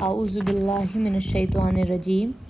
اعوذ باللہ من الشیطان الرجیم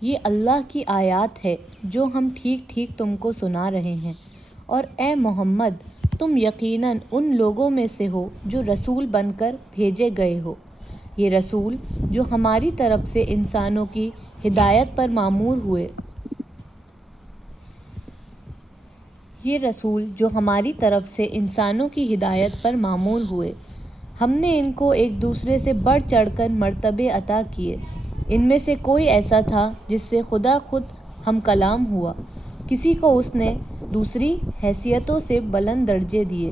یہ اللہ کی آیات ہے جو ہم ٹھیک ٹھیک تم کو سنا رہے ہیں، اور اے محمد تم یقیناً ان لوگوں میں سے ہو جو رسول بن کر بھیجے گئے ہو۔ یہ رسول جو ہماری طرف سے انسانوں کی ہدایت پر مامور ہوئے، ہم نے ان کو ایک دوسرے سے بڑھ چڑھ کر مرتبے عطا کیے۔ ان میں سے کوئی ایسا تھا جس سے خدا خود ہم کلام ہوا، کسی کو اس نے دوسری حیثیتوں سے بلند درجے دیے،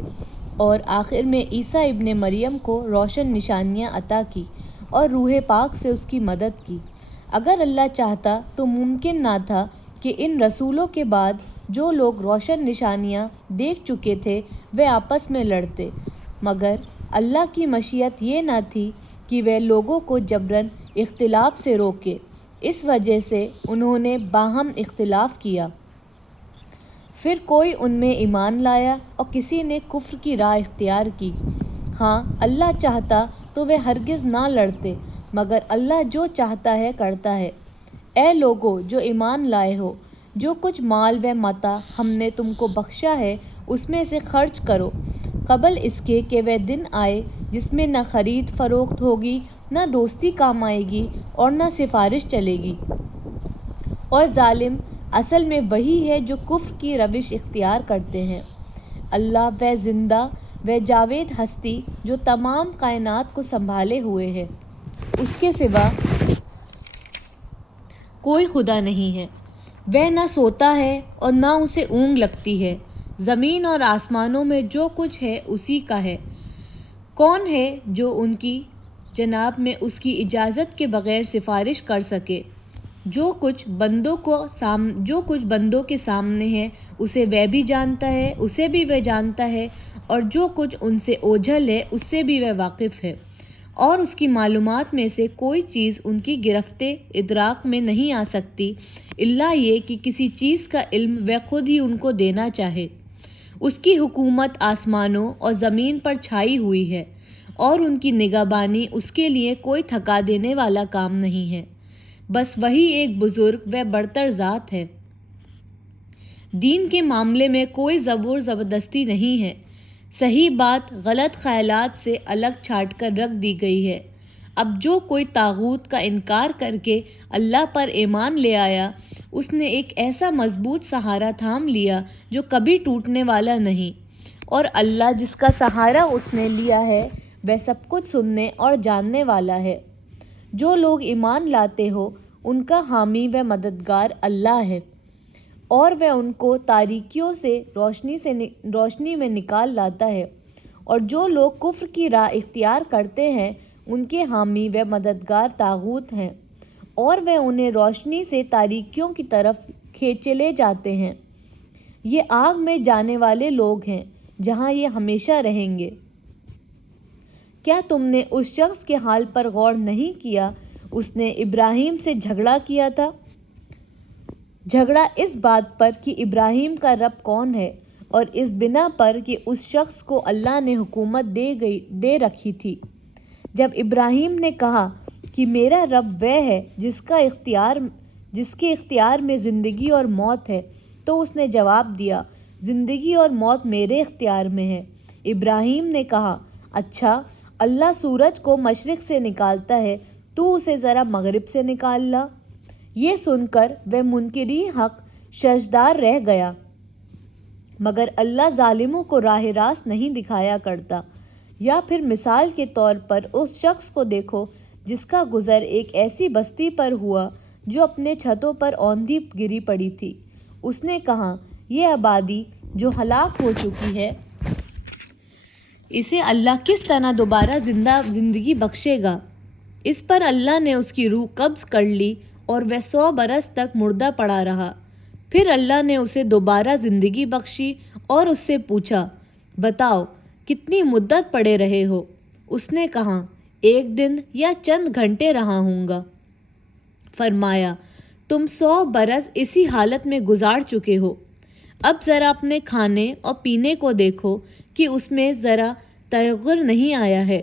اور آخر میں عیسیٰ ابن مریم کو روشن نشانیاں عطا کی اور روح پاک سے اس کی مدد کی۔ اگر اللہ چاہتا تو ممکن نہ تھا کہ ان رسولوں کے بعد جو لوگ روشن نشانیاں دیکھ چکے تھے وہ آپس میں لڑتے، مگر اللہ کی مشیت یہ نہ تھی کہ وہ لوگوں کو جبراً اختلاف سے روکے، اس وجہ سے انہوں نے باہم اختلاف کیا۔ پھر کوئی ان میں ایمان لایا اور کسی نے کفر کی راہ اختیار کی۔ ہاں، اللہ چاہتا تو وہ ہرگز نہ لڑتے، مگر اللہ جو چاہتا ہے کرتا ہے۔ اے لوگو جو ایمان لائے ہو، جو کچھ مال و متاع ہم نے تم کو بخشا ہے اس میں سے خرچ کرو، قبل اس کے کہ وہ دن آئے جس میں نہ خرید فروخت ہوگی، نہ دوستی کام آئے گی اور نہ سفارش چلے گی۔ اور ظالم اصل میں وہی ہے جو کفر کی روش اختیار کرتے ہیں۔ اللہ وہ زندہ و جاوید ہستی جو تمام کائنات کو سنبھالے ہوئے ہے، اس کے سوا کوئی خدا نہیں ہے۔ وہ نہ سوتا ہے اور نہ اسے اونگ لگتی ہے۔ زمین اور آسمانوں میں جو کچھ ہے اسی کا ہے۔ کون ہے جو ان کی جناب میں اس کی اجازت کے بغیر سفارش کر سکے؟ جو کچھ بندوں کے سامنے ہے اسے وہ بھی جانتا ہے، اسے بھی وہ جانتا ہے، اور جو کچھ ان سے اوجھل ہے اس سے بھی وہ واقف ہے، اور اس کی معلومات میں سے کوئی چیز ان کی گرفت ادراک میں نہیں آ سکتی الا یہ کہ کسی چیز کا علم وہ خود ہی ان کو دینا چاہے۔ اس کی حکومت آسمانوں اور زمین پر چھائی ہوئی ہے، اور ان کی نگہبانی اس کے لیے کوئی تھکا دینے والا کام نہیں ہے۔ بس وہی ایک بزرگ و برتر ذات ہے۔ دین کے معاملے میں کوئی زور زبردستی نہیں ہے، صحیح بات غلط خیالات سے الگ چھانٹ کر رکھ دی گئی ہے۔ اب جو کوئی طاغوت کا انکار کر کے اللہ پر ایمان لے آیا، اس نے ایک ایسا مضبوط سہارا تھام لیا جو کبھی ٹوٹنے والا نہیں، اور اللہ جس کا سہارا اس نے لیا ہے وہ سب کچھ سننے اور جاننے والا ہے۔ جو لوگ ایمان لاتے ہو ان کا حامی و مددگار اللہ ہے، اور وہ ان کو تاریکیوں سے روشنی میں نکال لاتا ہے، اور جو لوگ کفر کی راہ اختیار کرتے ہیں ان کے حامی و مددگار طاغوت ہیں، اور وہ انہیں روشنی سے تاریکیوں کی طرف کھینچے لے جاتے ہیں۔ یہ آگ میں جانے والے لوگ ہیں جہاں یہ ہمیشہ رہیں گے۔ کیا تم نے اس شخص کے حال پر غور نہیں کیا اس نے ابراہیم سے جھگڑا کیا تھا؟ جھگڑا اس بات پر کہ ابراہیم کا رب کون ہے، اور اس بنا پر کہ اس شخص کو اللہ نے حکومت دے رکھی تھی۔ جب ابراہیم نے کہا کہ میرا رب وہ ہے جس کے اختیار میں زندگی اور موت ہے، تو اس نے جواب دیا، زندگی اور موت میرے اختیار میں ہے۔ ابراہیم نے کہا، اچھا، اللہ سورج کو مشرق سے نکالتا ہے، تو اسے ذرا مغرب سے نکال لا۔ یہ سن کر وہ منکری حق شرمسار رہ گیا، مگر اللہ ظالموں کو راہ راست نہیں دکھایا کرتا۔ یا پھر مثال کے طور پر اس شخص کو دیکھو جس کا گزر ایک ایسی بستی پر ہوا جو اپنے چھتوں پر اوندھی گری پڑی تھی۔ اس نے کہا، یہ آبادی جو ہلاک ہو چکی ہے، اسے اللہ کس طرح دوبارہ زندگی بخشے گا؟ اس پر اللہ نے اس کی روح قبض کر لی اور وہ 100 برس تک مردہ پڑا رہا۔ پھر اللہ نے اسے دوبارہ زندگی بخشی اور اس سے پوچھا، بتاؤ کتنی مدت پڑے رہے ہو؟ اس نے کہا، 1 دن یا چند گھنٹے رہا ہوں گا۔ فرمایا، تم 100 برس اسی حالت میں گزار چکے ہو۔ اب ذرا اپنے کھانے اور پینے کو دیکھو کہ اس میں ذرا تغیر نہیں آیا ہے۔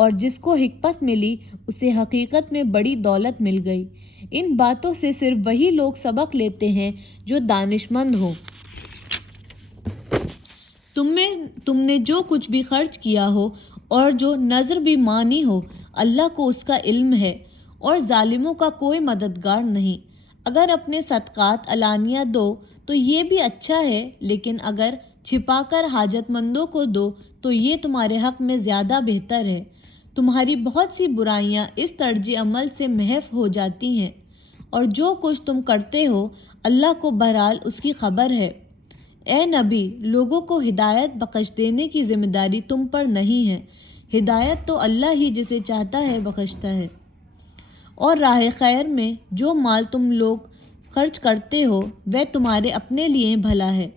اور جس کو حکمت ملی اسے حقیقت میں بڑی دولت مل گئی۔ ان باتوں سے صرف وہی لوگ سبق لیتے ہیں جو دانشمند ہوں۔ تم نے جو کچھ بھی خرچ کیا ہو اور جو نظر بھی مانی ہو، اللہ کو اس کا علم ہے، اور ظالموں کا کوئی مددگار نہیں۔ اگر اپنے صدقات علانیہ دو تو یہ بھی اچھا ہے، لیکن اگر چھپا کر حاجت مندوں کو دو تو یہ تمہارے حق میں زیادہ بہتر ہے۔ تمہاری بہت سی برائیاں اس طرز عمل سے محو ہو جاتی ہیں، اور جو کچھ تم کرتے ہو اللہ کو بہرحال اس کی خبر ہے۔ اے نبی، لوگوں کو ہدایت بخش دینے کی ذمہ داری تم پر نہیں ہے۔ ہدایت تو اللہ ہی جسے چاہتا ہے بخشتا ہے۔ اور راہ خیر میں جو مال تم لوگ خرچ کرتے ہو وہ تمہارے اپنے لیے بھلا ہے۔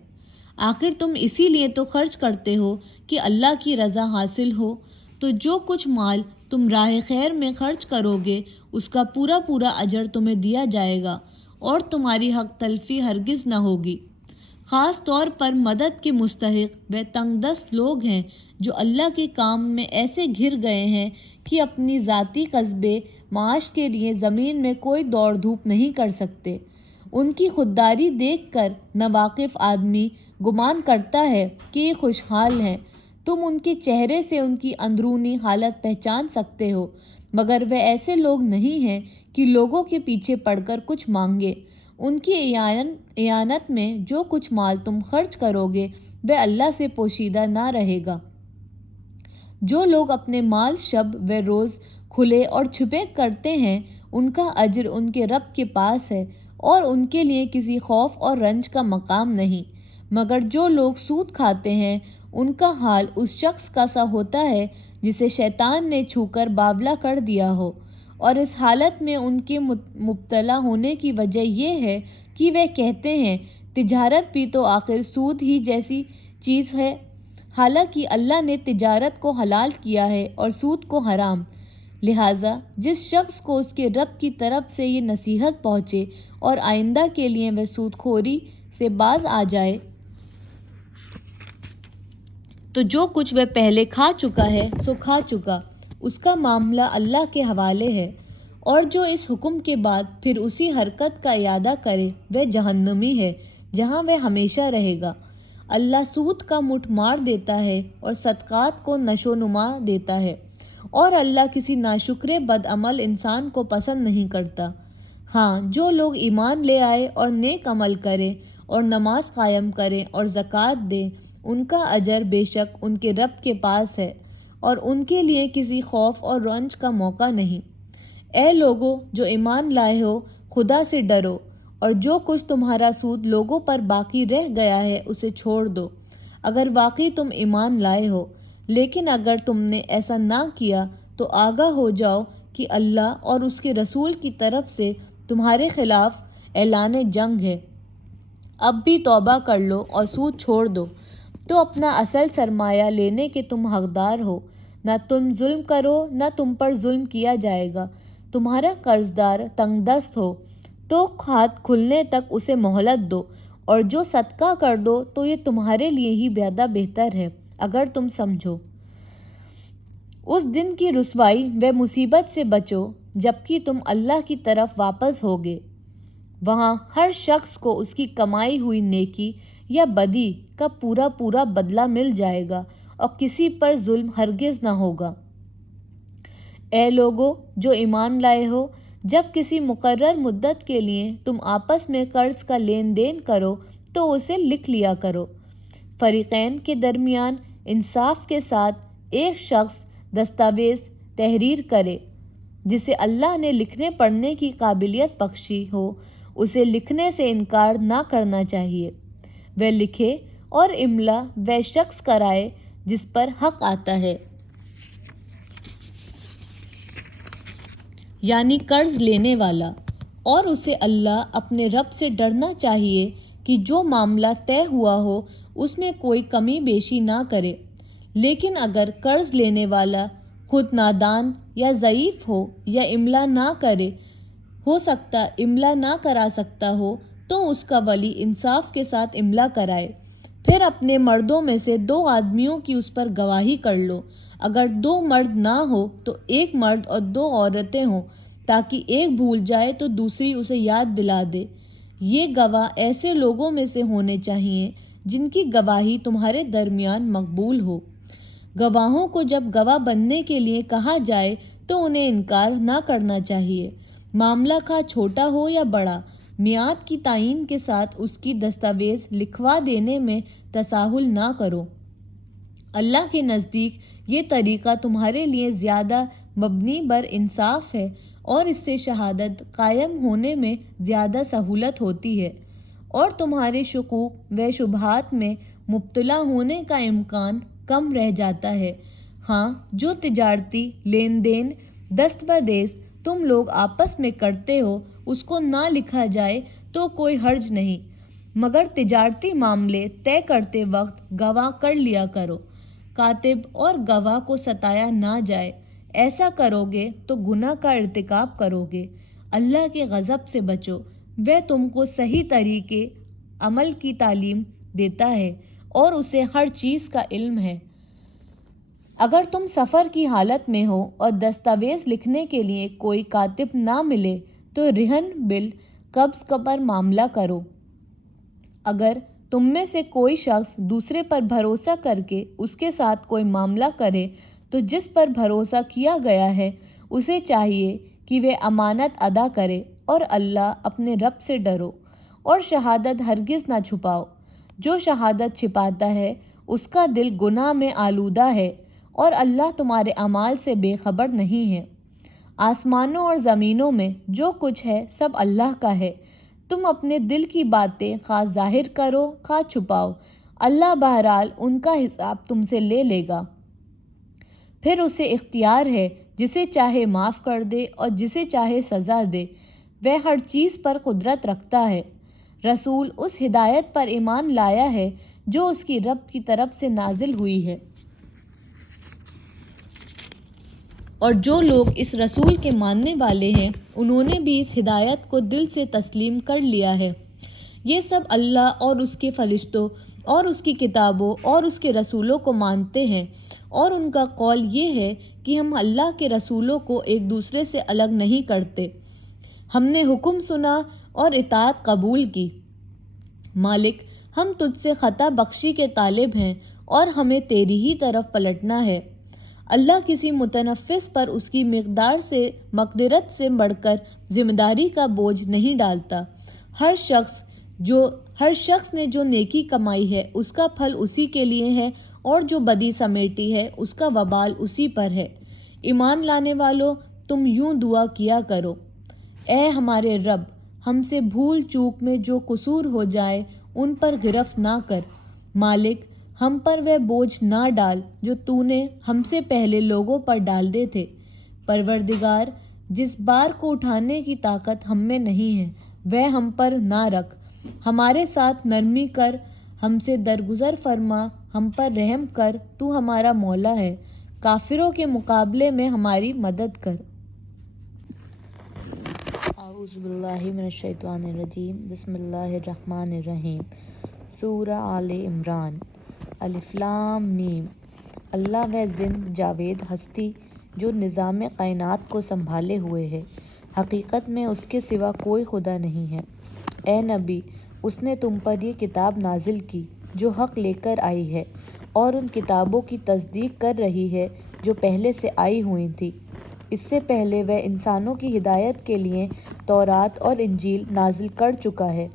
آخر تم اسی لیے تو خرچ کرتے ہو کہ اللہ کی رضا حاصل ہو، تو جو کچھ مال تم راہ خیر میں خرچ کرو گے اس کا پورا پورا اجر تمہیں دیا جائے گا، اور تمہاری حق تلفی ہرگز نہ ہوگی۔ خاص طور پر مدد کے مستحق وہ تنگ دست لوگ ہیں جو اللہ کے کام میں ایسے گھر گئے ہیں کہ اپنی ذاتی کسبِ معاش کے لیے زمین میں کوئی دوڑ دھوپ نہیں کر سکتے۔ ان کی خودداری دیکھ کر ناواقف آدمی گمان کرتا ہے کہ یہ خوشحال ہیں۔ تم ان کے چہرے سے ان کی اندرونی حالت پہچان سکتے ہو، مگر وہ ایسے لوگ نہیں ہیں کہ لوگوں کے پیچھے پڑ کر کچھ مانگے۔ ان کی اعانت میں جو کچھ مال تم خرچ کرو گے وہ اللہ سے پوشیدہ نہ رہے گا۔ جو لوگ اپنے مال شب و روز کھلے اور چھپے کرتے ہیں ان کا اجر ان کے رب کے پاس ہے، اور ان کے لیے کسی خوف اور رنج کا مقام نہیں۔ مگر جو لوگ سود کھاتے ہیں ان کا حال اس شخص کا سا ہوتا ہے جسے شیطان نے چھو کر باولا کر دیا ہو، اور اس حالت میں ان کے مبتلا ہونے کی وجہ یہ ہے کہ وہ کہتے ہیں تجارت بھی تو آخر سود ہی جیسی چیز ہے، حالانکہ اللہ نے تجارت کو حلال کیا ہے اور سود کو حرام۔ لہٰذا جس شخص کو اس کے رب کی طرف سے یہ نصیحت پہنچے اور آئندہ کے لیے وہ سود خوری سے باز آ جائے تو جو کچھ وہ پہلے کھا چکا ہے سو کھا چکا، اس کا معاملہ اللہ کے حوالے ہے، اور جو اس حکم کے بعد پھر اسی حرکت کا اعادہ کرے وہ جہنمی ہے جہاں وہ ہمیشہ رہے گا۔ اللہ سود کا مٹھ مار دیتا ہے اور صدقات کو نشو نما دیتا ہے، اور اللہ کسی ناشکر بد عمل انسان کو پسند نہیں کرتا۔ ہاں، جو لوگ ایمان لے آئے اور نیک عمل کریں اور نماز قائم کریں اور زکوٰۃ دیں، ان کا اجر بے شک ان کے رب کے پاس ہے، اور ان کے لیے کسی خوف اور رنج کا موقع نہیں۔ اے لوگو جو ایمان لائے ہو، خدا سے ڈرو، اور جو کچھ تمہارا سود لوگوں پر باقی رہ گیا ہے اسے چھوڑ دو، اگر واقعی تم ایمان لائے ہو۔ لیکن اگر تم نے ایسا نہ کیا تو آگاہ ہو جاؤ کہ اللہ اور اس کے رسول کی طرف سے تمہارے خلاف اعلان جنگ ہے۔ اب بھی توبہ کر لو اور سود چھوڑ دو، تو اپنا اصل سرمایہ لینے کے تم حقدار ہو۔ نہ تم ظلم کرو، نہ تم پر ظلم کیا جائے گا۔ تمہارا قرض دار تنگ دست ہو تو کھات کھلنے تک اسے مہلت دو، اور جو صدقہ کر دو تو یہ تمہارے لیے ہی زیادہ بہتر ہے اگر تم سمجھو۔ اس دن کی رسوائی و مصیبت سے بچو جبکہ تم اللہ کی طرف واپس ہوگے۔ وہاں ہر شخص کو اس کی کمائی ہوئی نیکی یا بدی کا پورا پورا بدلہ مل جائے گا، اور کسی پر ظلم ہرگز نہ ہوگا۔ اے لوگو جو ایمان لائے ہو، جب کسی مقرر مدت کے لیے تم آپس میں قرض کا لین دین کرو تو اسے لکھ لیا کرو۔ فریقین کے درمیان انصاف کے ساتھ ایک شخص دستاویز تحریر کرے جسے اللہ نے لکھنے پڑھنے کی قابلیت بخشی ہو، اسے لکھنے سے انکار نہ کرنا چاہیے۔ وہ لکھے اور املا وہ شخص کرائے جس پر حق آتا ہے، یعنی قرض لینے والا، اور اسے اللہ اپنے رب سے ڈرنا چاہیے کہ جو معاملہ طے ہوا ہو اس میں کوئی کمی بیشی نہ کرے۔ لیکن اگر قرض لینے والا خود نادان یا ضعیف ہو یا املا نہ کرا سکتا ہو تو اس کا ولی انصاف کے ساتھ املا کرائے، پھر اپنے مردوں میں سے 2 آدمیوں کی اس پر گواہی کر لو۔ اگر 2 مرد نہ ہو تو 1 مرد اور 2 عورتیں ہوں، تاکہ ایک بھول جائے تو دوسری اسے یاد دلا دے۔ یہ گواہ ایسے لوگوں میں سے ہونے چاہیے جن کی گواہی تمہارے درمیان مقبول ہو۔ گواہوں کو جب گواہ بننے کے لیے کہا جائے تو انہیں انکار نہ کرنا چاہیے، معاملہ خواہ چھوٹا ہو یا بڑا۔ میعاد کی تعیین کے ساتھ اس کی دستاویز لکھوا دینے میں تساہل نہ کرو۔ اللہ کے نزدیک یہ طریقہ تمہارے لیے زیادہ مبنی بر انصاف ہے اور اس سے شہادت قائم ہونے میں زیادہ سہولت ہوتی ہے اور تمہارے شکوک و شبہات میں مبتلا ہونے کا امکان کم رہ جاتا ہے۔ ہاں، جو تجارتی لین دین دست بدست تم لوگ آپس میں کرتے ہو اس کو نہ لکھا جائے تو کوئی حرج نہیں، مگر تجارتی معاملے طے کرتے وقت گواہ کر لیا کرو۔ کاتب اور گواہ کو ستایا نہ جائے، ایسا کرو گے تو گناہ کا ارتکاب کرو گے۔ اللہ کے غضب سے بچو، وہ تم کو صحیح طریقے عمل کی تعلیم دیتا ہے اور اسے ہر چیز کا علم ہے۔ اگر تم سفر کی حالت میں ہو اور دستاویز لکھنے کے لیے کوئی کاتب نہ ملے تو رہن بالقبض پر معاملہ کرو۔ اگر تم میں سے کوئی شخص دوسرے پر بھروسہ کر کے اس کے ساتھ کوئی معاملہ کرے تو جس پر بھروسہ کیا گیا ہے اسے چاہیے کہ وہ امانت ادا کرے اور اللہ اپنے رب سے ڈرو اور شہادت ہرگز نہ چھپاؤ۔ جو شہادت چھپاتا ہے اس کا دل گناہ میں آلودہ ہے اور اللہ تمہارے اعمال سے بے خبر نہیں ہے۔ آسمانوں اور زمینوں میں جو کچھ ہے سب اللہ کا ہے۔ تم اپنے دل کی باتیں خواہ ظاہر کرو خواہ چھپاؤ، اللہ بہرحال ان کا حساب تم سے لے لے گا۔ پھر اسے اختیار ہے جسے چاہے معاف کر دے اور جسے چاہے سزا دے، وہ ہر چیز پر قدرت رکھتا ہے۔ رسول اس ہدایت پر ایمان لایا ہے جو اس کی رب کی طرف سے نازل ہوئی ہے، اور جو لوگ اس رسول کے ماننے والے ہیں انہوں نے بھی اس ہدایت کو دل سے تسلیم کر لیا ہے۔ یہ سب اللہ اور اس کے فرشتوں اور اس کی کتابوں اور اس کے رسولوں کو مانتے ہیں، اور ان کا قول یہ ہے کہ ہم اللہ کے رسولوں کو ایک دوسرے سے الگ نہیں کرتے۔ ہم نے حکم سنا اور اطاعت قبول کی۔ مالک، ہم تجھ سے خطا بخشی کے طالب ہیں اور ہمیں تیری ہی طرف پلٹنا ہے۔ اللہ کسی متنفس پر اس کی مقدرت سے بڑھ کر ذمہ داری کا بوجھ نہیں ڈالتا۔ ہر شخص نے جو نیکی کمائی ہے اس کا پھل اسی کے لیے ہے، اور جو بدی سمیٹی ہے اس کا وبال اسی پر ہے۔ ایمان لانے والو، تم یوں دعا کیا کرو: اے ہمارے رب، ہم سے بھول چوک میں جو قصور ہو جائے ان پر گرفت نہ کر۔ مالک، ہم پر وہ بوجھ نہ ڈال جو تو نے ہم سے پہلے لوگوں پر ڈالے تھے۔ پروردگار، جس بار کو اٹھانے کی طاقت ہم میں نہیں ہے وہ ہم پر نہ رکھ۔ ہمارے ساتھ نرمی کر، ہم سے درگزر فرما، ہم پر رحم کر، تو ہمارا مولا ہے، کافروں کے مقابلے میں ہماری مدد کر۔ اعوذ باللہ من الشیطان الرجیم، بسم اللہ الرحمن الرحیم۔ سورہ آل عمران۔ الف لام میم۔ اللہ وہ زند جاوید ہستی جو نظام کائنات کو سنبھالے ہوئے ہے، حقیقت میں اس کے سوا کوئی خدا نہیں ہے۔ اے نبی، اس نے تم پر یہ کتاب نازل کی جو حق لے کر آئی ہے اور ان کتابوں کی تصدیق کر رہی ہے جو پہلے سے آئی ہوئی تھی۔ اس سے پہلے وہ انسانوں کی ہدایت کے لیے تورات اور انجیل نازل کر چکا ہے،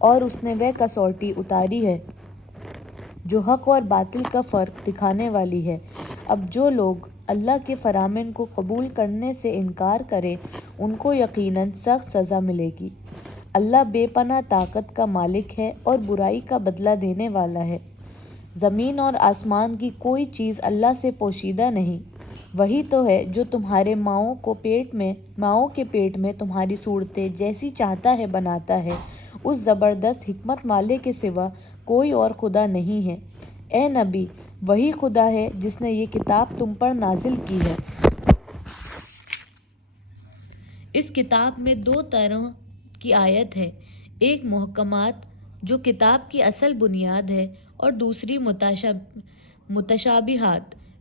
اور اس نے وہ کسوٹی اتاری ہے جو حق اور باطل کا فرق دکھانے والی ہے۔ اب جو لوگ اللہ کے فرامین کو قبول کرنے سے انکار کریں ان کو یقیناً سخت سزا ملے گی۔ اللہ بے پناہ طاقت کا مالک ہے اور برائی کا بدلہ دینے والا ہے۔ زمین اور آسمان کی کوئی چیز اللہ سے پوشیدہ نہیں۔ وہی تو ہے جو تمہارے ماؤں کے پیٹ میں تمہاری صورتیں جیسی چاہتا ہے بناتا ہے۔ اس زبردست حکمت والے کے سوا کوئی اور خدا نہیں ہے۔ اے نبی، وہی خدا ہے جس نے یہ کتاب تم پر نازل کی ہے۔ اس کتاب میں 2 طرح کی آیت ہے، ایک محکمات جو کتاب کی اصل بنیاد ہے اور دوسری متشابہات۔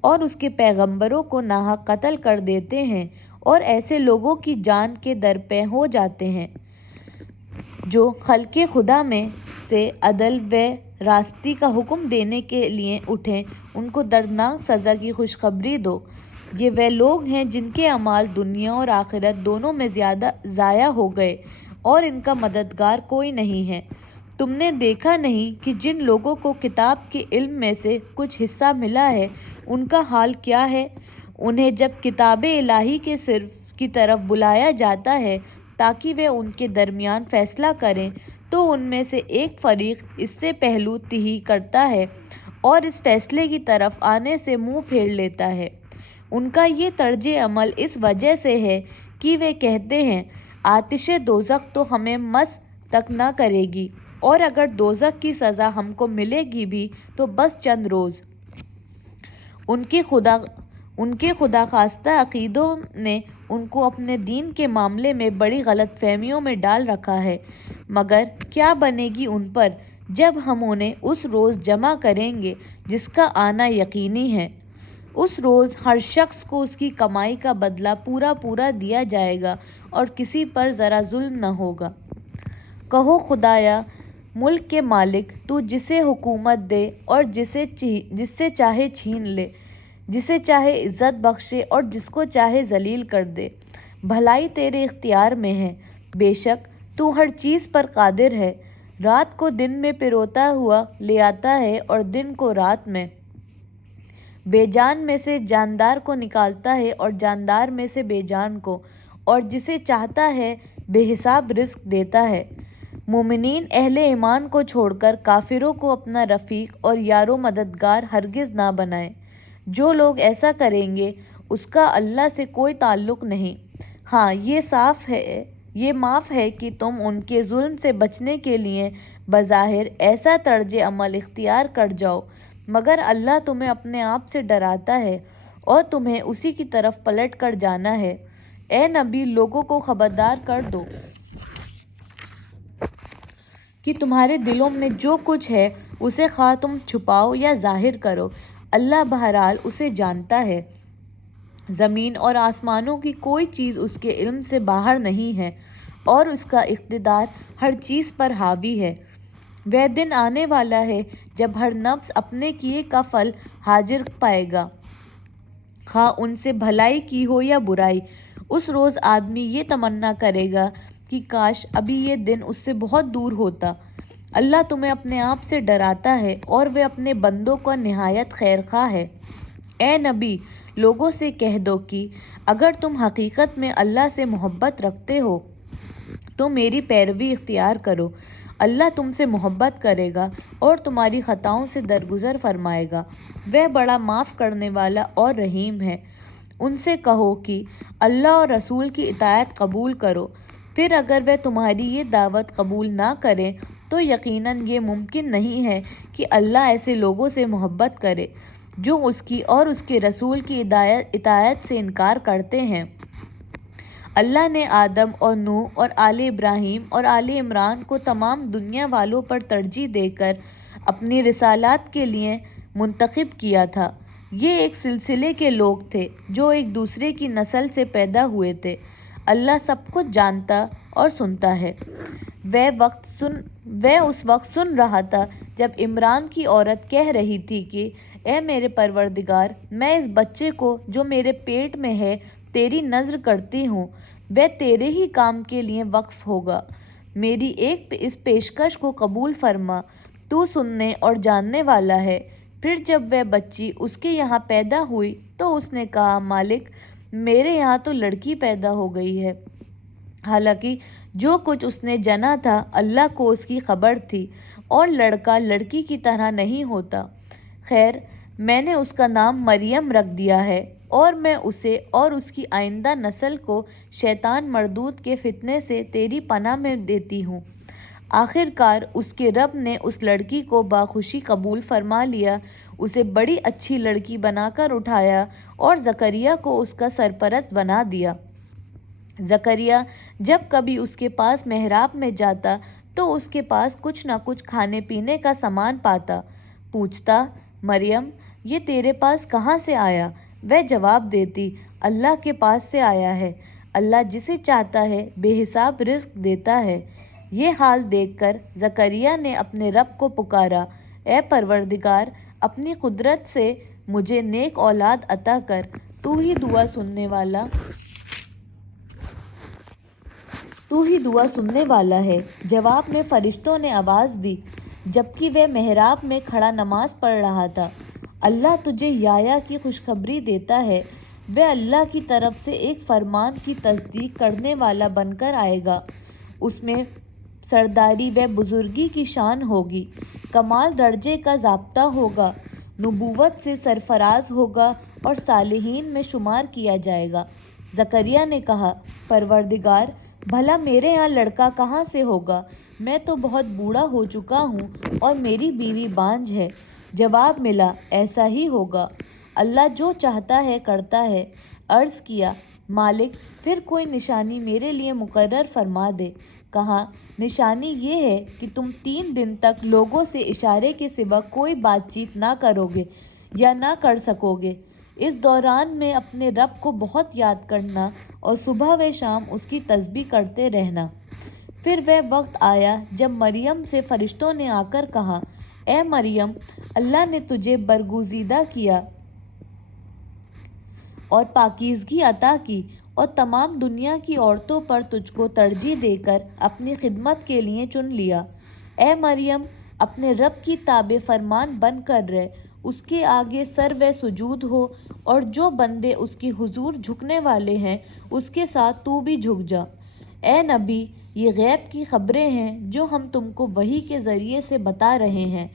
اور اس کے پیغمبروں کو ناحق قتل کر دیتے ہیں اور ایسے لوگوں کی جان کے درپے ہو جاتے ہیں جو خلق خدا میں سے عدل و راستی کا حکم دینے کے لیے اٹھیں، ان کو دردناک سزا کی خوشخبری دو۔ یہ وہ لوگ ہیں جن کے اعمال دنیا اور آخرت دونوں میں زیادہ ضائع ہو گئے اور ان کا مددگار کوئی نہیں ہے۔ تم نے دیکھا نہیں کہ جن لوگوں کو کتاب کے علم میں سے کچھ حصہ ملا ہے ان کا حال کیا ہے؟ انہیں جب کتاب الہی کے صرف کی طرف بلایا جاتا ہے تاکہ وہ ان کے درمیان فیصلہ کریں تو ان میں سے ایک فریق اس سے پہلو تہی کرتا ہے اور اس فیصلے کی طرف آنے سے منہ پھیر لیتا ہے۔ ان کا یہ طرز عمل اس وجہ سے ہے کہ وہ کہتے ہیں آتش دوزخ تو ہمیں مس تک نہ کرے گی، اور اگر دوزخ کی سزا ہم کو ملے گی بھی تو بس چند روز۔ ان کے خدا خواستہ عقیدوں نے ان کو اپنے دین کے معاملے میں بڑی غلط فہمیوں میں ڈال رکھا ہے، مگر کیا بنے گی ان پر جب ہم انہیں اس روز جمع کریں گے جس کا آنا یقینی ہے۔ اس روز ہر شخص کو اس کی کمائی کا بدلہ پورا دیا جائے گا اور کسی پر ذرا ظلم نہ ہوگا۔ کہو خدایا ملک کے مالک، تو جسے حکومت دے اور جس سے چاہے چھین لے، جسے چاہے عزت بخشے اور جس کو چاہے ذلیل کر دے، بھلائی تیرے اختیار میں ہے، بے شک تو ہر چیز پر قادر ہے۔ رات کو دن میں پروتا ہوا لے آتا ہے اور دن کو رات میں، بے جان میں سے جاندار کو نکالتا ہے اور جاندار میں سے بے جان کو، اور جسے چاہتا ہے بے حساب رزق دیتا ہے۔ مومنین اہل ایمان کو چھوڑ کر کافروں کو اپنا رفیق اور یار و مددگار ہرگز نہ بنائیں۔ جو لوگ ایسا کریں گے اس کا اللہ سے کوئی تعلق نہیں۔ ہاں یہ معاف ہے کہ تم ان کے ظلم سے بچنے کے لیے بظاہر ایسا طرز عمل اختیار کر جاؤ، مگر اللہ تمہیں اپنے آپ سے ڈراتا ہے اور تمہیں اسی کی طرف پلٹ کر جانا ہے۔ اے نبی، لوگوں کو خبردار کر دو کہ تمہارے دلوں میں جو کچھ ہے اسے خواہ تم چھپاؤ یا ظاہر کرو، اللہ بہرحال اسے جانتا ہے۔ زمین اور آسمانوں کی کوئی چیز اس کے علم سے باہر نہیں ہے اور اس کا اقتدار ہر چیز پر حاوی ہے۔ وہ دن آنے والا ہے جب ہر نفس اپنے کیے کا پھل حاضر پائے گا، خواہ ان سے بھلائی کی ہو یا برائی۔ اس روز آدمی یہ تمنا کرے گا کہ کاش ابھی یہ دن اس سے بہت دور ہوتا۔ اللہ تمہیں اپنے آپ سے ڈراتا ہے اور وہ اپنے بندوں کا نہایت خیر خواہ ہے۔ اے نبی، لوگوں سے کہہ دو کہ اگر تم حقیقت میں اللہ سے محبت رکھتے ہو تو میری پیروی اختیار کرو۔ اللہ تم سے محبت کرے گا اور تمہاری خطاؤں سے درگزر فرمائے گا، وہ بڑا معاف کرنے والا اور رحیم ہے۔ ان سے کہو کہ اللہ اور رسول کی اطاعت قبول کرو، پھر اگر وہ تمہاری یہ دعوت قبول نہ کریں تو یقیناً یہ ممکن نہیں ہے کہ اللہ ایسے لوگوں سے محبت کرے جو اس کی اور اس کے رسول کی اطاعت سے انکار کرتے ہیں۔ اللہ نے آدم اور نوح اور آل ابراہیم اور آل عمران کو تمام دنیا والوں پر ترجیح دے کر اپنی رسالات کے لیے منتخب کیا تھا۔ یہ ایک سلسلے کے لوگ تھے جو ایک دوسرے کی نسل سے پیدا ہوئے تھے۔ اللہ سب کچھ جانتا اور سنتا ہے۔ وہ اس وقت سن رہا تھا جب عمران کی عورت کہہ رہی تھی کہ اے میرے پروردگار، میں اس بچے کو جو میرے پیٹ میں ہے تیری نذر کرتی ہوں، وہ تیرے ہی کام کے لیے وقف ہوگا، میری اس پیشکش کو قبول فرما، تو سننے اور جاننے والا ہے۔ پھر جب وہ بچی اس کے یہاں پیدا ہوئی تو اس نے کہا مالک، میرے یہاں تو لڑکی پیدا ہو گئی ہے، حالانکہ جو کچھ اس نے جنا تھا اللہ کو اس کی خبر تھی، اور لڑکا لڑکی کی طرح نہیں ہوتا۔ خیر، میں نے اس کا نام مریم رکھ دیا ہے اور میں اسے اور اس کی آئندہ نسل کو شیطان مردود کے فتنے سے تیری پناہ میں دیتی ہوں۔ آخر کار اس کے رب نے اس لڑکی کو باخوشی قبول فرما لیا، اسے بڑی اچھی لڑکی بنا کر اٹھایا اور زکریا کو اس کا سرپرست بنا دیا۔ زکریا جب کبھی اس کے پاس محراب میں جاتا تو اس کے پاس کچھ نہ کچھ کھانے پینے کا سامان پاتا۔ پوچھتا، مریم، یہ تیرے پاس کہاں سے آیا؟ وہ جواب دیتی، اللہ کے پاس سے آیا ہے، اللہ جسے چاہتا ہے بے حساب رزق دیتا ہے۔ یہ حال دیکھ کر زکریا نے اپنے رب کو پکارا، اے پروردگار، اپنی قدرت سے مجھے نیک اولاد عطا کر، تو ہی دعا سننے والا ہے۔ جواب میں فرشتوں نے آواز دی جبکہ وہ محراب میں کھڑا نماز پڑھ رہا تھا، اللہ تجھے یحییٰ کی خوشخبری دیتا ہے، وہ اللہ کی طرف سے ایک فرمان کی تصدیق کرنے والا بن کر آئے گا، اس میں سرداری و بزرگی کی شان ہوگی، کمال درجے کا ضابطہ ہوگا، نبوت سے سرفراز ہوگا اور صالحین میں شمار کیا جائے گا۔ زکریا نے کہا، پروردگار، بھلا میرے یہاں لڑکا کہاں سے ہوگا؟ میں تو بہت بوڑھا ہو چکا ہوں اور میری بیوی بانجھ ہے۔ جواب ملا، ایسا ہی ہوگا، اللہ جو چاہتا ہے کرتا ہے۔ عرض کیا، مالک، پھر کوئی نشانی میرے لیے مقرر فرما دے۔ کہا، نشانی یہ ہے کہ تم 3 دن تک لوگوں سے اشارے کے سوا کوئی بات چیت نہ کرو گے یا نہ کر سکو گے۔ اس دوران میں اپنے رب کو بہت یاد کرنا اور صبح و شام اس کی تسبیح کرتے رہنا۔ پھر وہ وقت آیا جب مریم سے فرشتوں نے آ کر کہا، اے مریم، اللہ نے تجھے برگزیدہ کیا اور پاکیزگی عطا کی اور تمام دنیا کی عورتوں پر تجھ کو ترجیح دے کر اپنی خدمت کے لیے چن لیا۔ اے مریم، اپنے رب کی تابع فرمان بن کر رہ، اس کے آگے سر و سجود ہو، اور جو بندے اس کی حضور جھکنے والے ہیں اس کے ساتھ تو بھی جھک جا۔ اے نبی، یہ غیب کی خبریں ہیں جو ہم تم کو وحی کے ذریعے سے بتا رہے ہیں،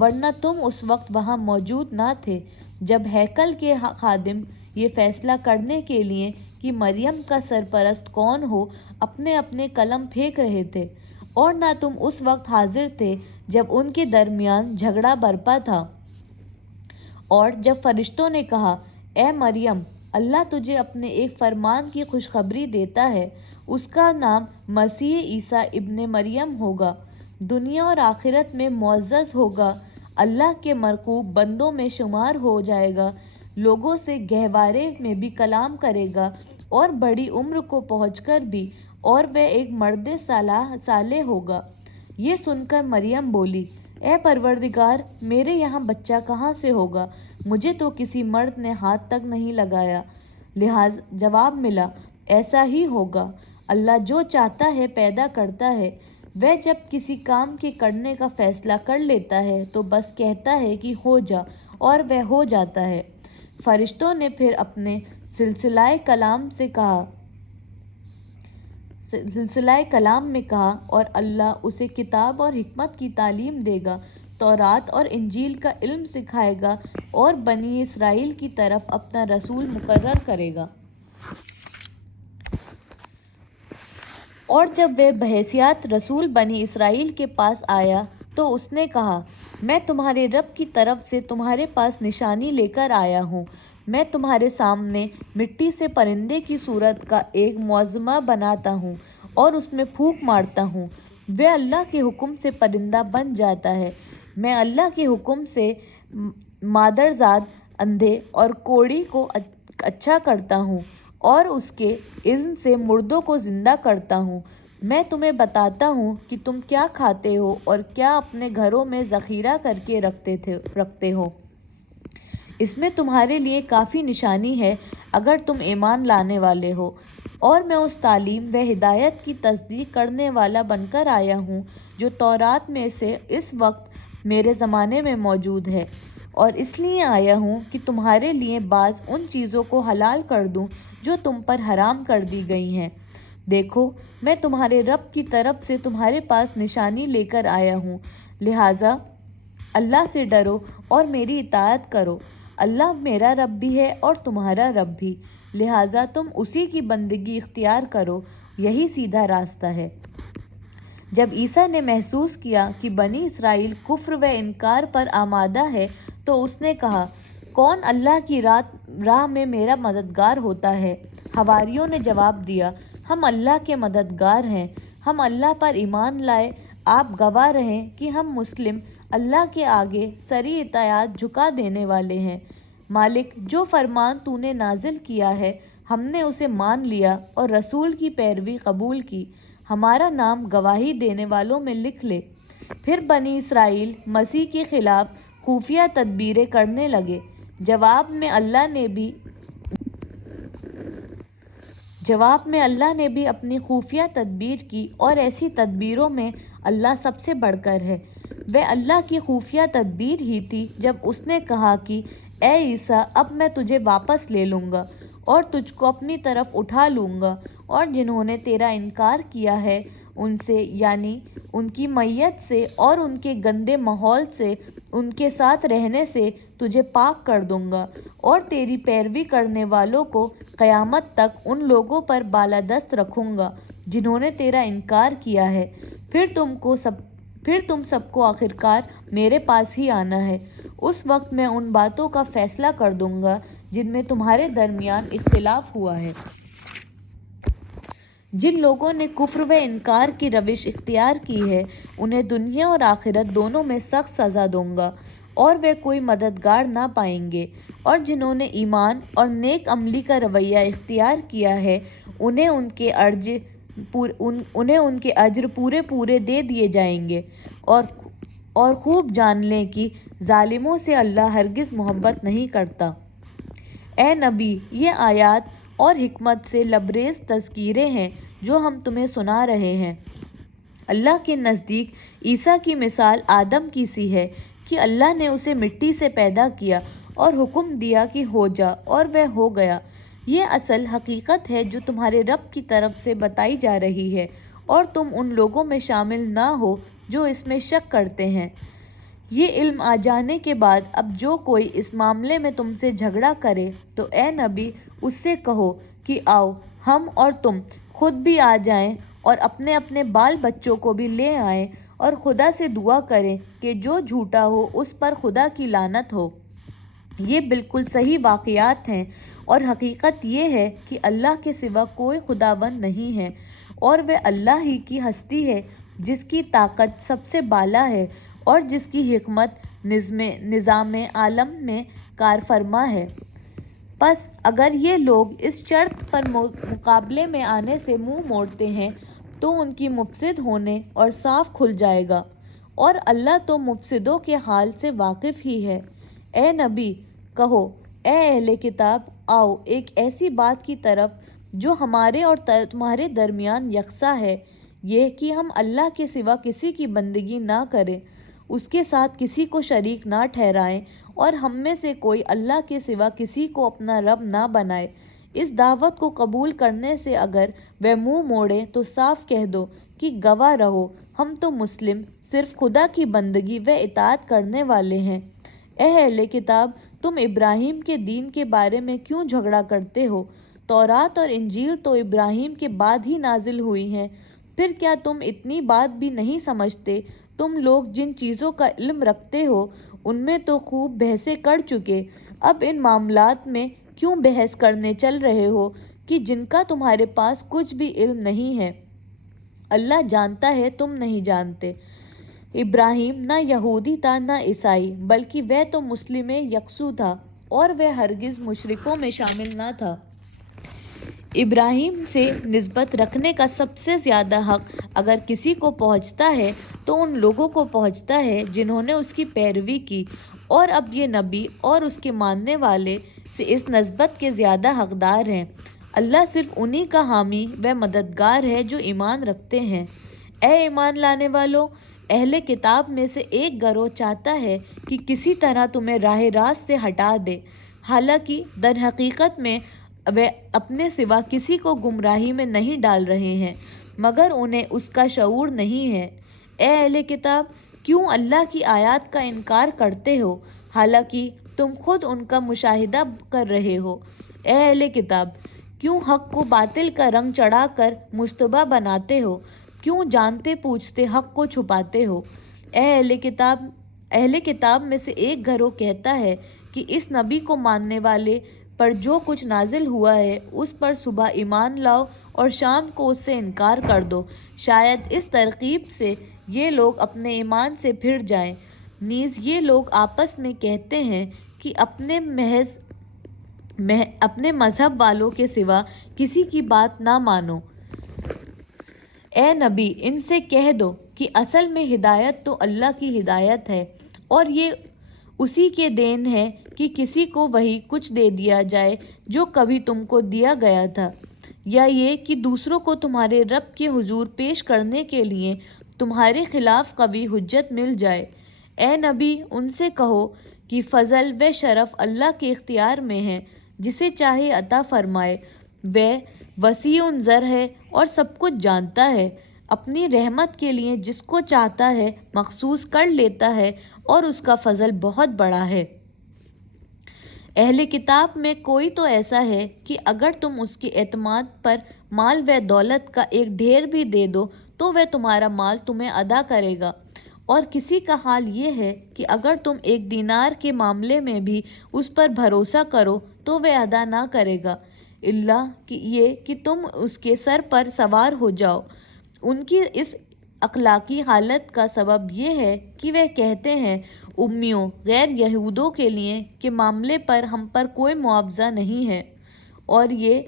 ورنہ تم اس وقت وہاں موجود نہ تھے جب ہیکل کے خادم یہ فیصلہ کرنے کے لیے کہ مریم کا سرپرست کون ہو اپنے اپنے قلم پھینک رہے تھے، اور نہ تم اس وقت حاضر تھے جب ان کے درمیان جھگڑا برپا تھا۔ اور جب فرشتوں نے کہا، اے مریم، اللہ تجھے اپنے ایک فرمان کی خوشخبری دیتا ہے، اس کا نام مسیح عیسیٰ ابن مریم ہوگا، دنیا اور آخرت میں معزز ہوگا، اللہ کے مرغوب بندوں میں شمار ہو جائے گا، لوگوں سے گہوارے میں بھی کلام کرے گا اور بڑی عمر کو پہنچ کر بھی، اور وہ ایک مرد صالح ہوگا۔ یہ سن کر مریم بولی، اے پروردگار، میرے یہاں بچہ کہاں سے ہوگا؟ مجھے تو کسی مرد نے ہاتھ تک نہیں لگایا۔ جواب ملا، ایسا ہی ہوگا، اللہ جو چاہتا ہے پیدا کرتا ہے، وہ جب کسی کام کے کرنے کا فیصلہ کر لیتا ہے تو بس کہتا ہے کہ ہو جا، اور وہ ہو جاتا ہے۔ فرشتوں نے پھر اپنے سلسلہ کلام میں کہا، اور اللہ اسے کتاب اور حکمت کی تعلیم دے گا، تورات اور انجیل کا علم سکھائے گا، اور بنی اسرائیل کی طرف اپنا رسول مقرر کرے گا۔ اور جب وہ بحیثیت رسول بنی اسرائیل کے پاس آیا تو اس نے کہا، میں تمہارے رب کی طرف سے تمہارے پاس نشانی لے کر آیا ہوں۔ میں تمہارے سامنے مٹی سے پرندے کی صورت کا ایک مجسمہ بناتا ہوں اور اس میں پھونک مارتا ہوں، وہ اللہ کے حکم سے پرندہ بن جاتا ہے۔ میں اللہ کے حکم سے مادرزاد، اندھے اور کوڑی کو اچھا کرتا ہوں، اور اس کے اذن سے مردوں کو زندہ کرتا ہوں۔ میں تمہیں بتاتا ہوں کہ تم کیا کھاتے ہو اور کیا اپنے گھروں میں ذخیرہ کر کے رکھتے ہو۔ اس میں تمہارے لیے کافی نشانی ہے اگر تم ایمان لانے والے ہو، اور میں اس تعلیم و ہدایت کی تصدیق کرنے والا بن کر آیا ہوں جو تورات میں سے اس وقت میرے زمانے میں موجود ہے، اور اس لیے آیا ہوں کہ تمہارے لیے بعض ان چیزوں کو حلال کر دوں جو تم پر حرام کر دی گئی ہیں۔ دیکھو، میں تمہارے رب کی طرف سے تمہارے پاس نشانی لے کر آیا ہوں، لہٰذا اللہ سے ڈرو اور میری اطاعت کرو۔ اللہ میرا رب بھی ہے اور تمہارا رب بھی، لہٰذا تم اسی کی بندگی اختیار کرو، یہی سیدھا راستہ ہے۔ جب عیسیٰ نے محسوس کیا کہ بنی اسرائیل کفر و انکار پر آمادہ ہے تو اس نے کہا، کون اللہ کی راہ میں میرا مددگار ہوتا ہے؟ حواریوں نے جواب دیا، ہم اللہ کے مددگار ہیں، ہم اللہ پر ایمان لائے، آپ گواہ رہیں کہ ہم مسلم اللہ کے آگے سری اطاعت جھکا دینے والے ہیں۔ مالک، جو فرمان تو نے نازل کیا ہے ہم نے اسے مان لیا اور رسول کی پیروی قبول کی، ہمارا نام گواہی دینے والوں میں لکھ لے۔ پھر بنی اسرائیل مسیح کے خلاف خفیہ تدبیریں کرنے لگے۔ جواب میں اللہ نے بھی اپنی خفیہ تدبیر کی، اور ایسی تدبیروں میں اللہ سب سے بڑھ کر ہے۔ وہ اللہ کی خفیہ تدبیر ہی تھی جب اس نے کہا کہ اے عیسیٰ، اب میں تجھے واپس لے لوں گا اور تجھ کو اپنی طرف اٹھا لوں گا، اور جنہوں نے تیرا انکار کیا ہے ان سے، یعنی ان کی میت سے اور ان کے گندے ماحول سے، ان کے ساتھ رہنے سے تجھے پاک کر دوں گا، اور تیری پیروی کرنے والوں کو قیامت تک ان لوگوں پر بالادست رکھوں گا جنہوں نے تیرا انکار کیا ہے۔ پھر تم سب کو آخرکار میرے پاس ہی آنا ہے۔ اس وقت میں ان باتوں کا فیصلہ کر دوں گا جن میں تمہارے درمیان اختلاف ہوا ہے۔ جن لوگوں نے کفر و انکار کی روش اختیار کی ہے انہیں دنیا اور آخرت دونوں میں سخت سزا دوں گا، اور وہ کوئی مددگار نہ پائیں گے۔ اور جنہوں نے ایمان اور نیک عملی کا رویہ اختیار کیا ہے انہیں ان کے اجر پورے دے دیے جائیں گے، اور خوب جان لیں کہ ظالموں سے اللہ ہرگز محبت نہیں کرتا۔ اے نبی، یہ آیات اور حکمت سے لبریز تذکیرے ہیں جو ہم تمہیں سنا رہے ہیں۔ اللہ کے نزدیک عیسیٰ کی مثال آدم کی سی ہے کہ اللہ نے اسے مٹی سے پیدا کیا اور حکم دیا کہ ہو جا، اور وہ ہو گیا۔ یہ اصل حقیقت ہے جو تمہارے رب کی طرف سے بتائی جا رہی ہے، اور تم ان لوگوں میں شامل نہ ہو جو اس میں شک کرتے ہیں۔ یہ علم آ جانے کے بعد اب جو کوئی اس معاملے میں تم سے جھگڑا کرے تو اے نبی اس سے کہو کہ آؤ ہم اور تم خود بھی آ جائیں اور اپنے اپنے بال بچوں کو بھی لے آئیں، اور خدا سے دعا کریں کہ جو جھوٹا ہو اس پر خدا کی لعنت ہو۔ یہ بالکل صحیح واقعات ہیں، اور حقیقت یہ ہے کہ اللہ کے سوا کوئی خداوند نہیں ہے، اور وہ اللہ ہی کی ہستی ہے جس کی طاقت سب سے بالا ہے اور جس کی حکمت نظام عالم میں کار فرما ہے۔ پس اگر یہ لوگ اس شرط پر مقابلے میں آنے سے منہ موڑتے ہیں تو ان کی مفسد ہونے اور صاف کھل جائے گا، اور اللہ تو مفسدوں کے حال سے واقف ہی ہے۔ اے نبی کہو، اے اہل کتاب، آؤ ایک ایسی بات کی طرف جو ہمارے اور تمہارے درمیان یکساں ہے، یہ کہ ہم اللہ کے سوا کسی کی بندگی نہ کریں، اس کے ساتھ کسی کو شریک نہ ٹھہرائیں، اور ہم میں سے کوئی اللہ کے سوا کسی کو اپنا رب نہ بنائے۔ اس دعوت کو قبول کرنے سے اگر وہ منہ موڑے تو صاف کہہ دو کہ گواہ رہو ہم تو مسلم صرف خدا کی بندگی و اطاعت کرنے والے ہیں۔ اے اہل کتاب، تم ابراہیم کے دین کے بارے میں کیوں جھگڑا کرتے ہو؟ تورات اور انجیل تو ابراہیم کے بعد ہی نازل ہوئی ہیں، پھر کیا تم اتنی بات بھی نہیں سمجھتے؟ تم لوگ جن چیزوں کا علم رکھتے ہو ان میں تو خوب بحثیں کر چکے، اب ان معاملات میں کیوں بحث کرنے چل رہے ہو کہ جن کا تمہارے پاس کچھ بھی علم نہیں ہے؟ اللہ جانتا ہے تم نہیں جانتے۔ ابراہیم نہ یہودی تھا نہ عیسائی، بلکہ وہ تو مسلم یکسو تھا، اور وہ ہرگز مشرکوں میں شامل نہ تھا۔ ابراہیم سے نسبت رکھنے کا سب سے زیادہ حق اگر کسی کو پہنچتا ہے تو ان لوگوں کو پہنچتا ہے جنہوں نے اس کی پیروی کی، اور اب یہ نبی اور اس کے ماننے والے سے اس نسبت کے زیادہ حقدار ہیں۔ اللہ صرف انہی کا حامی و مددگار ہے جو ایمان رکھتے ہیں۔ اے ایمان لانے والو، اہل کتاب میں سے ایک گروہ چاہتا ہے کہ کسی طرح تمہیں راہ راست سے ہٹا دے، حالانکہ در حقیقت میں وہ اپنے سوا کسی کو گمراہی میں نہیں ڈال رہے ہیں مگر انہیں اس کا شعور نہیں ہے۔ اے اہل کتاب، کیوں اللہ کی آیات کا انکار کرتے ہو حالانکہ تم خود ان کا مشاہدہ کر رہے ہو؟ اے اہل کتاب، کیوں حق کو باطل کا رنگ چڑھا کر مشتبہ بناتے ہو؟ کیوں جانتے پوچھتے حق کو چھپاتے ہو؟ اے اہل کتاب میں سے ایک گروہ کہتا ہے کہ اس نبی کو ماننے والے پر جو کچھ نازل ہوا ہے اس پر صبح ایمان لاؤ اور شام کو اس سے انکار کر دو، شاید اس ترغیب سے یہ لوگ اپنے ایمان سے پھر جائیں۔ نیز یہ لوگ آپس میں کہتے ہیں کہ اپنے مذہب والوں کے سوا کسی کی بات نہ مانو۔ اے نبی، ان سے کہہ دو کہ اصل میں ہدایت تو اللہ کی ہدایت ہے، اور یہ اسی کے دین ہے کہ کسی کو وہی کچھ دے دیا جائے جو کبھی تم کو دیا گیا تھا، یا یہ کہ دوسروں کو تمہارے رب کے حضور پیش کرنے کے لیے تمہارے خلاف قوی حجت مل جائے۔ اے نبی، ان سے کہو کہ فضل و شرف اللہ کے اختیار میں ہے، جسے چاہے عطا فرمائے۔ وہ وسیع النظر ہے اور سب کچھ جانتا ہے، اپنی رحمت کے لیے جس کو چاہتا ہے مخصوص کر لیتا ہے، اور اس کا فضل بہت بڑا ہے۔ اہل کتاب میں کوئی تو ایسا ہے کہ اگر تم اس کے اعتماد پر مال و دولت کا ایک ڈھیر بھی دے دو تو وہ تمہارا مال تمہیں ادا کرے گا، اور کسی کا حال یہ ہے کہ اگر تم ایک دینار کے معاملے میں بھی اس پر بھروسہ کرو تو وہ ادا نہ کرے گا، الا کہ یہ کہ تم اس کے سر پر سوار ہو جاؤ۔ ان کی اس اخلاقی حالت کا سبب یہ ہے کہ وہ کہتے ہیں امیوں غیر یہودوں کے لیے کہ معاملے پر ہم پر کوئی معاوضہ نہیں ہے، اور یہ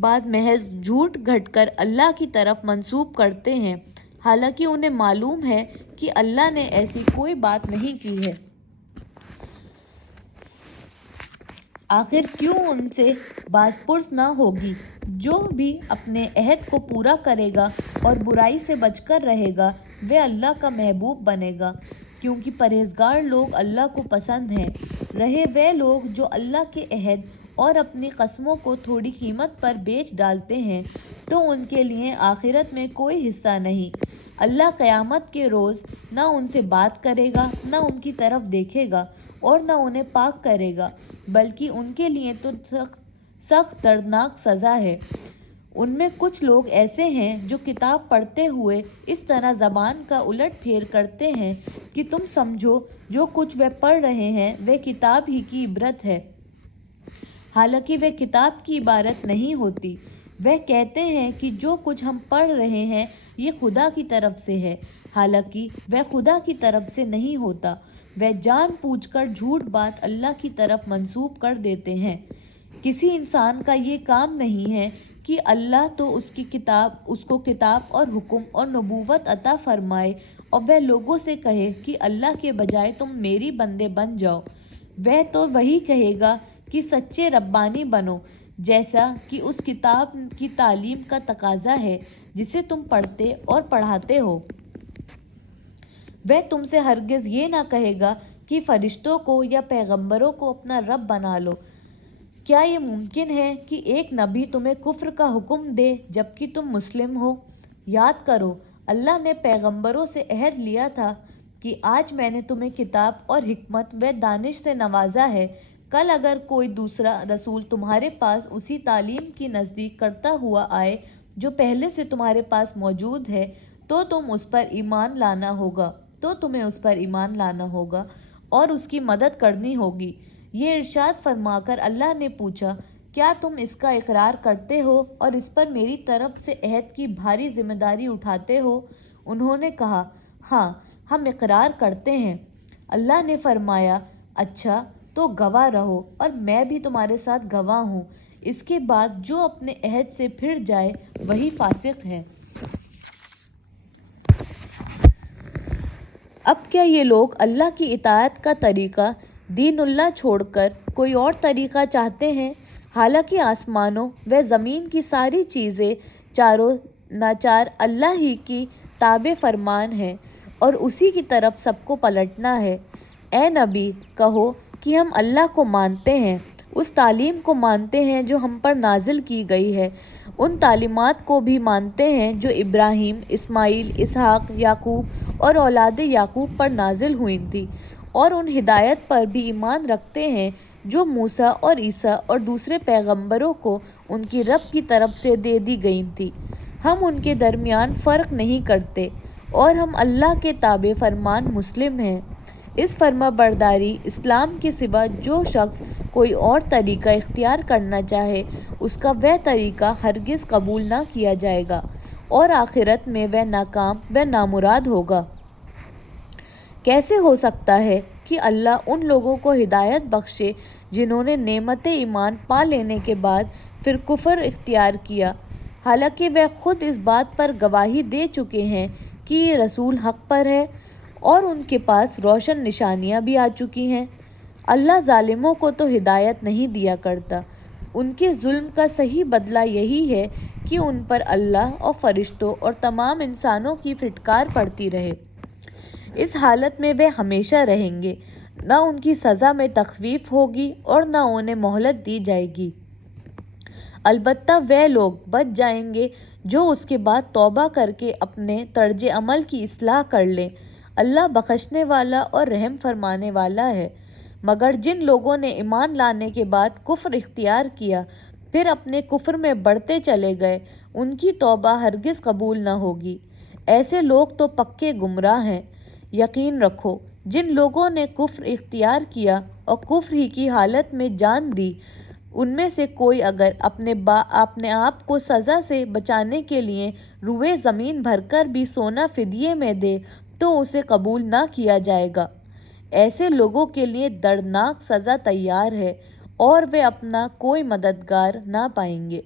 بات محض جھوٹ گھڑ کر اللہ کی طرف منسوب کرتے ہیں، حالانکہ انہیں معلوم ہے کہ اللہ نے ایسی کوئی بات نہیں کی ہے۔ آخر کیوں ان سے باز پرس نہ ہوگی؟ جو بھی اپنے عہد کو پورا کرے گا اور برائی سے بچ کر رہے گا وہ اللہ کا محبوب بنے گا، کیونکہ پرہیزگار لوگ اللہ کو پسند ہیں۔ رہے وہ لوگ جو اللہ کے عہد اور اپنی قسموں کو تھوڑی قیمت پر بیچ ڈالتے ہیں تو ان کے لیے آخرت میں کوئی حصہ نہیں۔ اللہ قیامت کے روز نہ ان سے بات کرے گا، نہ ان کی طرف دیکھے گا، اور نہ انہیں پاک کرے گا، بلکہ ان کے لیے تو سخت دردناک سزا ہے۔ ان میں کچھ لوگ ایسے ہیں جو کتاب پڑھتے ہوئے اس طرح زبان کا الٹ پھیر کرتے ہیں کہ تم سمجھو جو کچھ وہ پڑھ رہے ہیں وہ کتاب ہی کی عبارت ہے، حالانکہ وہ کتاب کی عبارت نہیں ہوتی۔ وہ کہتے ہیں کہ جو کچھ ہم پڑھ رہے ہیں یہ خدا کی طرف سے ہے، حالانکہ وہ خدا کی طرف سے نہیں ہوتا۔ وہ جان بوجھ کر جھوٹ بات اللہ کی طرف منسوب کر دیتے ہیں۔ کسی انسان کا یہ کام نہیں ہے کہ اللہ تو اس کو کتاب اور حکم اور نبوت عطا فرمائے اور وہ لوگوں سے کہے کہ اللہ کے بجائے تم میری بندے بن جاؤ۔ وہ تو وہی کہے گا کہ سچے ربانی بنو، جیسا کہ اس کتاب کی تعلیم کا تقاضا ہے جسے تم پڑھتے اور پڑھاتے ہو۔ وہ تم سے ہرگز یہ نہ کہے گا کہ فرشتوں کو یا پیغمبروں کو اپنا رب بنا لو۔ کیا یہ ممکن ہے کہ ایک نبی تمہیں کفر کا حکم دے جبکہ تم مسلم ہو؟ یاد کرو، اللہ نے پیغمبروں سے عہد لیا تھا کہ آج میں نے تمہیں کتاب اور حکمت و دانش سے نوازا ہے، کل اگر کوئی دوسرا رسول تمہارے پاس اسی تعلیم کی تصدیق کرتا ہوا آئے جو پہلے سے تمہارے پاس موجود ہے تو تمہیں اس پر ایمان لانا ہوگا اور اس کی مدد کرنی ہوگی۔ یہ ارشاد فرما کر اللہ نے پوچھا، کیا تم اس کا اقرار کرتے ہو اور اس پر میری طرف سے عہد کی بھاری ذمہ داری اٹھاتے ہو؟ انہوں نے کہا، ہاں ہم اقرار کرتے ہیں۔ اللہ نے فرمایا، اچھا تو گواہ رہو اور میں بھی تمہارے ساتھ گواہ ہوں۔ اس کے بعد جو اپنے عہد سے پھر جائے وہی فاسق ہے۔ اب کیا یہ لوگ اللہ کی اطاعت کا طریقہ دین اللہ چھوڑ کر کوئی اور طریقہ چاہتے ہیں؟ حالانکہ آسمانوں و زمین کی ساری چیزیں چاروں ناچار اللہ ہی کی تابع فرمان ہیں اور اسی کی طرف سب کو پلٹنا ہے۔ اے نبی، کہو کہ ہم اللہ کو مانتے ہیں، اس تعلیم کو مانتے ہیں جو ہم پر نازل کی گئی ہے، ان تعلیمات کو بھی مانتے ہیں جو ابراہیم، اسماعیل، اسحاق، یعقوب اور اولاد یعقوب پر نازل ہوئی تھی، اور ان ہدایت پر بھی ایمان رکھتے ہیں جو موسیٰ اور عیسیٰ اور دوسرے پیغمبروں کو ان کی رب کی طرف سے دے دی گئی تھی۔ ہم ان کے درمیان فرق نہیں کرتے اور ہم اللہ کے تابع فرمان مسلم ہیں۔ اس فرما برداری اسلام کے سوا جو شخص کوئی اور طریقہ اختیار کرنا چاہے اس کا وہ طریقہ ہرگز قبول نہ کیا جائے گا اور آخرت میں وہ ناکام و نامراد ہوگا۔ کیسے ہو سکتا ہے کہ اللہ ان لوگوں کو ہدایت بخشے جنہوں نے نعمت ایمان پا لینے کے بعد پھر کفر اختیار کیا، حالانکہ وہ خود اس بات پر گواہی دے چکے ہیں کہ یہ رسول حق پر ہے اور ان کے پاس روشن نشانیاں بھی آ چکی ہیں۔ اللہ ظالموں کو تو ہدایت نہیں دیا کرتا۔ ان کے ظلم کا صحیح بدلہ یہی ہے کہ ان پر اللہ اور فرشتوں اور تمام انسانوں کی پھٹکار پڑتی رہے۔ اس حالت میں وہ ہمیشہ رہیں گے، نہ ان کی سزا میں تخفیف ہوگی اور نہ انہیں مہلت دی جائے گی۔ البتہ وہ لوگ بچ جائیں گے جو اس کے بعد توبہ کر کے اپنے طرز عمل کی اصلاح کر لیں۔ اللہ بخشنے والا اور رحم فرمانے والا ہے۔ مگر جن لوگوں نے ایمان لانے کے بعد کفر اختیار کیا پھر اپنے کفر میں بڑھتے چلے گئے، ان کی توبہ ہرگز قبول نہ ہوگی۔ ایسے لوگ تو پکے گمراہ ہیں۔ یقین رکھو جن لوگوں نے کفر اختیار کیا اور کفر ہی کی حالت میں جان دی، ان میں سے کوئی اگر اپنے آپ کو سزا سے بچانے کے لیے روئے زمین بھر کر بھی سونا فدیے میں دے تو اسے قبول نہ کیا جائے گا۔ ایسے لوگوں کے لیے دردناک سزا تیار ہے اور وہ اپنا کوئی مددگار نہ پائیں گے۔